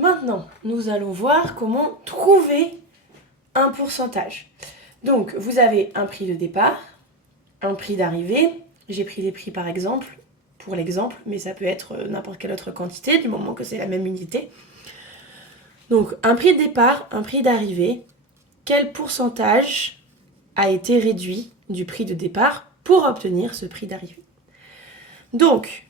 Maintenant, nous allons voir comment trouver un pourcentage. Donc, vous avez un prix de départ, un prix d'arrivée. J'ai pris des prix par exemple, pour l'exemple, mais ça peut être n'importe quelle autre quantité, du moment que c'est la même unité. Donc, un prix de départ, un prix d'arrivée. Quel pourcentage a été réduit du prix de départ pour obtenir ce prix d'arrivée? Donc,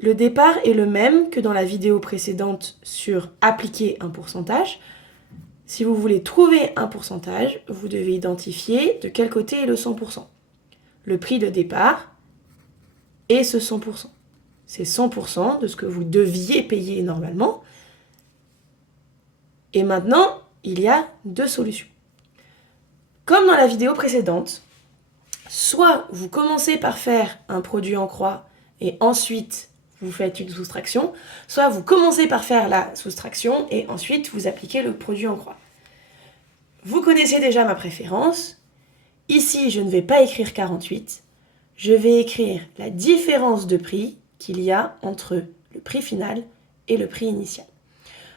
le départ est le même que dans la vidéo précédente sur appliquer un pourcentage. Si vous voulez trouver un pourcentage, vous devez identifier de quel côté est le 100%. Le prix de départ est ce 100%. C'est 100% de ce que vous deviez payer normalement. Et maintenant, il y a deux solutions. Comme dans la vidéo précédente, soit vous commencez par faire un produit en croix et ensuite vous faites une soustraction, soit vous commencez par faire la soustraction et ensuite vous appliquez le produit en croix. Vous connaissez déjà ma préférence. Ici, je ne vais pas écrire 48, je vais écrire la différence de prix qu'il y a entre le prix final et le prix initial.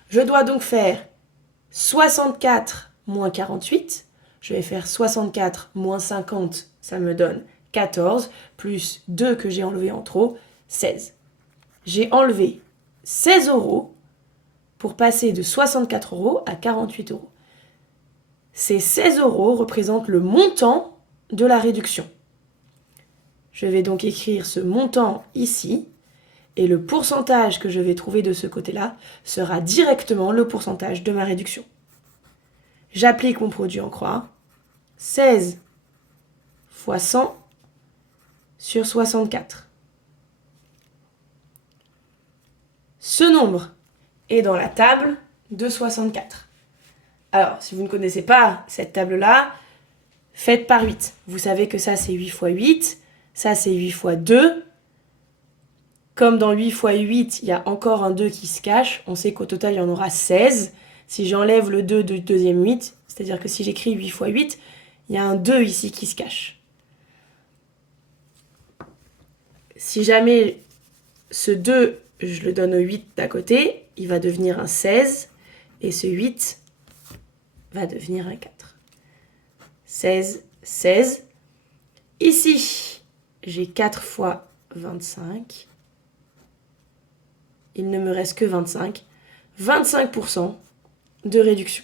Je dois donc faire 64 moins 48, je vais faire 64 moins 50, ça me donne 14, plus 2 que j'ai enlevé en trop, 16. J'ai enlevé 16 € pour passer de 64 € à 48 €. Ces 16 € représentent le montant de la réduction. Je vais donc écrire ce montant ici, et le pourcentage que je vais trouver de ce côté-là sera directement le pourcentage de ma réduction. J'applique mon produit en croix, 16 fois 100 sur 64. Ce nombre est dans la table de 64. Alors, si vous ne connaissez pas cette table-là, faites par 8. Vous savez que ça, c'est 8 fois 8. Ça, c'est 8 fois 2. Comme dans 8 fois 8, il y a encore un 2 qui se cache. On sait qu'au total, il y en aura 16. Si j'enlève le 2 du deuxième 8, c'est-à-dire que si j'écris 8 fois 8, il y a un 2 ici qui se cache. Si jamais ce 2, je le donne au 8 d'à côté, il va devenir un 16. Et ce 8 va devenir un 4. 16, 16. Ici, j'ai 4 fois 25. Il ne me reste que 25. 25% de réduction.